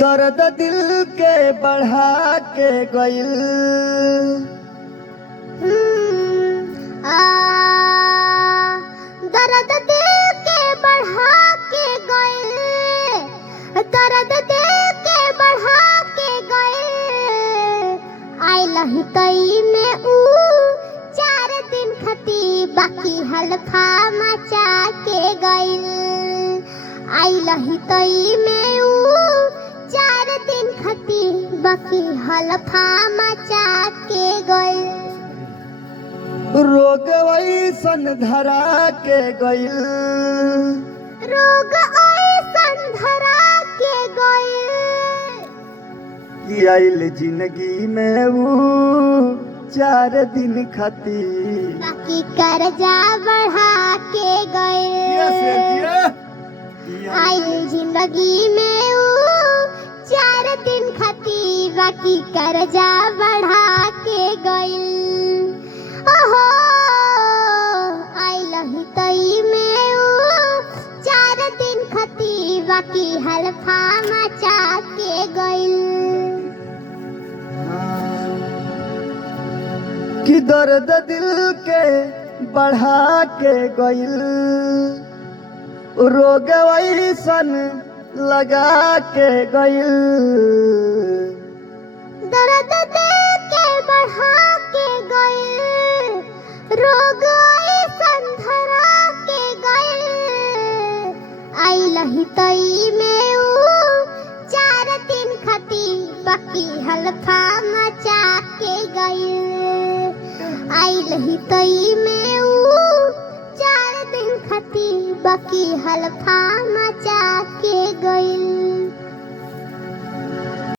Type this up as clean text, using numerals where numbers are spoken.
दर्द दिल के बढ़ा के गइल दर्द दिल के बढ़ा के गइल, दर्द दिल के बढ़ा के गइल। आइलही तई में ऊ 4 दिन खती बाकी हल्फा मचा के गइल। आइलही तई में ऊ 4 दिन खती बाकी हल्फा मचा के गइल। रोग वैसन धरा के गइल, रोग ऐसन धरा के गइल। कि आइल जिंदगी में वो 4 दिन खती बाकी कर्जा बढ़ा के गइल। आइल जिंदगी में वो 4 दिन खती बाकी कर्जा बढ़ा के गइल। ओहो आइलही तई में वो 4 दिन खती बाकी हल्फा मचा के गइल। कि दर्द दिल के बढ़ा के गइल, रोग वैसन लगा के गइल। दर्द दिल के बढ़ा के गइल, रोग ऐसन धरा के गइल। आइलही तई में ऊ 4 दिन खती बाकी हल्फा मचा के गइल। आइलही तई में ऊ 4 दिन खती बाकी हल्फा